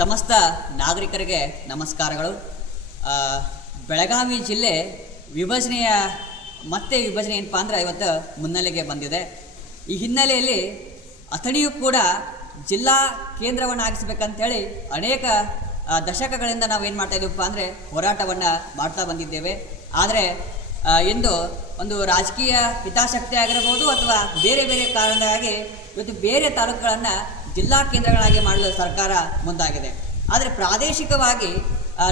ಸಮಸ್ತ ನಾಗರಿಕರಿಗೆ ನಮಸ್ಕಾರಗಳು. ಬೆಳಗಾವಿ ಜಿಲ್ಲೆ ಮತ್ತೆ ವಿಭಜನೆ ಏನಪ್ಪ ಅಂದರೆ ಇವತ್ತು ಮುನ್ನೆಲೆಗೆ ಬಂದಿದೆ. ಈ ಹಿನ್ನೆಲೆಯಲ್ಲಿ ಅಥಣಿಯು ಕೂಡ ಜಿಲ್ಲಾ ಕೇಂದ್ರವನ್ನಾಗಿಸಬೇಕಂತೇಳಿ ಅನೇಕ ದಶಕಗಳಿಂದ ನಾವು ಏನು ಮಾಡ್ತಾ ಇದ್ದೀವಪ್ಪ ಅಂದರೆ ಹೋರಾಟವನ್ನು ಮಾಡ್ತಾ ಬಂದಿದ್ದೇವೆ. ಆದರೆ ಇಂದು ಒಂದು ರಾಜಕೀಯ ಹಿತಾಸಕ್ತಿ ಆಗಿರಬಹುದು ಅಥವಾ ಬೇರೆ ಬೇರೆ ಕಾರಣಕ್ಕಾಗಿ ಇವತ್ತು ಬೇರೆ ತಾಲೂಕುಗಳನ್ನು ಜಿಲ್ಲಾ ಕೇಂದ್ರಗಳಾಗಿ ಮಾಡಲು ಸರ್ಕಾರ ಮುಂದಾಗಿದೆ. ಆದರೆ ಪ್ರಾದೇಶಿಕವಾಗಿ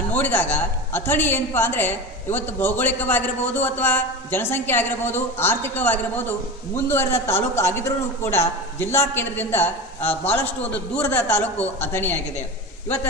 ನೋಡಿದಾಗ ಅಥಣಿ ಏನಪ್ಪ ಅಂದರೆ ಇವತ್ತು ಭೌಗೋಳಿಕವಾಗಿರ್ಬೋದು ಅಥವಾ ಜನಸಂಖ್ಯೆ ಆಗಿರ್ಬೋದು, ಆರ್ಥಿಕವಾಗಿರ್ಬೋದು ಮುಂದುವರೆದ ತಾಲೂಕು ಆಗಿದ್ರೂ ಕೂಡ ಜಿಲ್ಲಾ ಕೇಂದ್ರದಿಂದ ಭಾಳಷ್ಟು ಒಂದು ದೂರದ ತಾಲೂಕು ಅಥಣಿಯಾಗಿದೆ. ಇವತ್ತು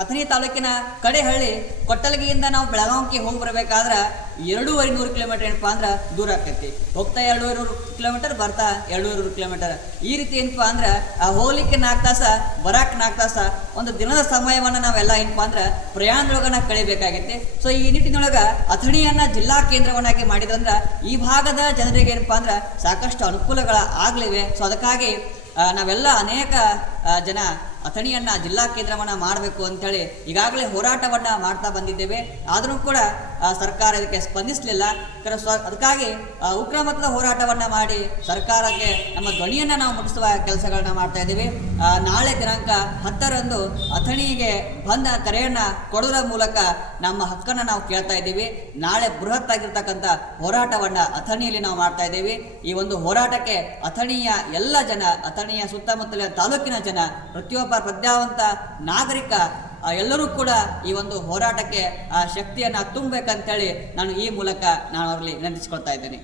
ಅಥಣಿ ತಾಲೂಕಿನ ಕಡೆಹಳ್ಳಿ ಕೊಟ್ಟಲಗಿಯಿಂದ ನಾವು ಬೆಳಗಾವಿಗೆ ಹೋಗಿ ಬರಬೇಕಾದ್ರೆ 250 ಕಿಲೋಮೀಟರ್ ಏನಪ್ಪ ಅಂದ್ರೆ ದೂರ ಆಗ್ತೈತಿ. ಹೋಗ್ತಾ 250 ಕಿಲೋಮೀಟರ್, ಬರ್ತಾ 250 ಕಿಲೋಮೀಟರ್. ಈ ರೀತಿ ಏನಪ್ಪ ಅಂದ್ರೆ ಹೋಗ್ಲಿಕ್ಕೆ 4 ತಾಸು, ಬರಕ್ಕೆ 4 ತಾಸು, ಒಂದು ದಿನದ ಸಮಯವನ್ನು ನಾವೆಲ್ಲ ಏನಪ್ಪ ಅಂದ್ರೆ ಪ್ರಯಾಣದೊಳಗನ ಕಳಿಬೇಕಾಗೈತಿ. ಸೊ ಈ ನಿಟ್ಟಿನೊಳಗೆ ಅಥಣಿಯನ್ನು ಜಿಲ್ಲಾ ಕೇಂದ್ರವನ್ನಾಗಿ ಮಾಡಿದ್ರಂದ್ರೆ ಈ ಭಾಗದ ಜನರಿಗೆ ಏನಪ್ಪ ಅಂದ್ರೆ ಸಾಕಷ್ಟು ಅನುಕೂಲಗಳ ಆಗಲಿವೆ. ಸೊ ಅದಕ್ಕಾಗಿ ನಾವೆಲ್ಲ ಅನೇಕ ಜನ ಅಥಣಿಯನ್ನು ಜಿಲ್ಲಾ ಕೇಂದ್ರವನ್ನು ಮಾಡಬೇಕು ಅಂಥೇಳಿ ಈಗಾಗಲೇ ಹೋರಾಟವನ್ನು ಮಾಡ್ತಾ ಬಂದಿದ್ದೇವೆ. ಆದರೂ ಕೂಡ ಸರ್ಕಾರ ಇದಕ್ಕೆ ಸ್ಪಂದಿಸಲಿಲ್ಲ. ಅದಕ್ಕಾಗಿ ಉಗ್ರಮಟ್ಟದ ಹೋರಾಟವನ್ನು ಮಾಡಿ ಸರ್ಕಾರಕ್ಕೆ ನಮ್ಮ ಧ್ವನಿಯನ್ನು ನಾವು ಮುಟ್ಟಿಸುವ ಕೆಲಸಗಳನ್ನ ಮಾಡ್ತಾ ಇದ್ದೀವಿ. ನಾಳೆ ದಿನಾಂಕ 10ರಂದು ಅಥಣಿಗೆ ಬಂದ ಕರೆಯನ್ನು ಕೊಡುವುದರ ಮೂಲಕ ನಮ್ಮ ಹಕ್ಕನ್ನು ನಾವು ಕೇಳ್ತಾ ಇದ್ದೀವಿ. ನಾಳೆ ಬೃಹತ್ ಆಗಿರ್ತಕ್ಕಂಥ ಹೋರಾಟವನ್ನು ಅಥಣಿಯಲ್ಲಿ ನಾವು ಮಾಡ್ತಾ ಇದ್ದೀವಿ. ಈ ಒಂದು ಹೋರಾಟಕ್ಕೆ ಅಥಣಿಯ ಎಲ್ಲ ಜನ, ಅಥಣಿಯ ಸುತ್ತಮುತ್ತಲಿನ ತಾಲೂಕಿನ ಜನ, ಪ್ರತಿಯೊಬ್ಬ ಪ್ರಜ್ಞಾವಂತ ನಾಗರಿಕ ಎಲ್ಲರೂ ಕೂಡ ಈ ಒಂದು ಹೋರಾಟಕ್ಕೆ ಶಕ್ತಿಯನ್ನು ತುಂಬಬೇಕಂತೇಳಿ ನಾನು ಈ ಮೂಲಕ ಅವರಲ್ಲಿ ವಿನಂತಿಸಿಕೊಳ್ತಾ ಇದ್ದೇನೆ.